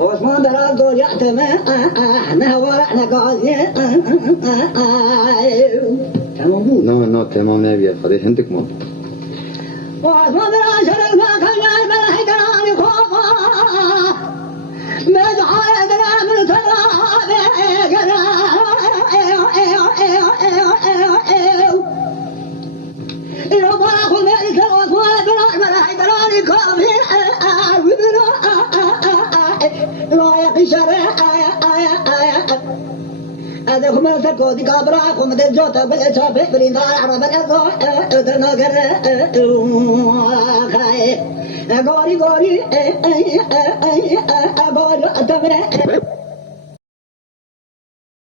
Osman Daral go yatma na wala na gazi tamam bu No, tamam ne bir hadi hendik mi? Osman Daral şarıl ma kanyal ma haydan ko ma jahal dara min tara gana ilo bana kul me ke Osman Daral ma haydan ko هذا هم سكوا دي كابرا هم ده جوتا بلشة ببرين دار عرب الأرض أدنى كره غوري غوري غوري أتمنى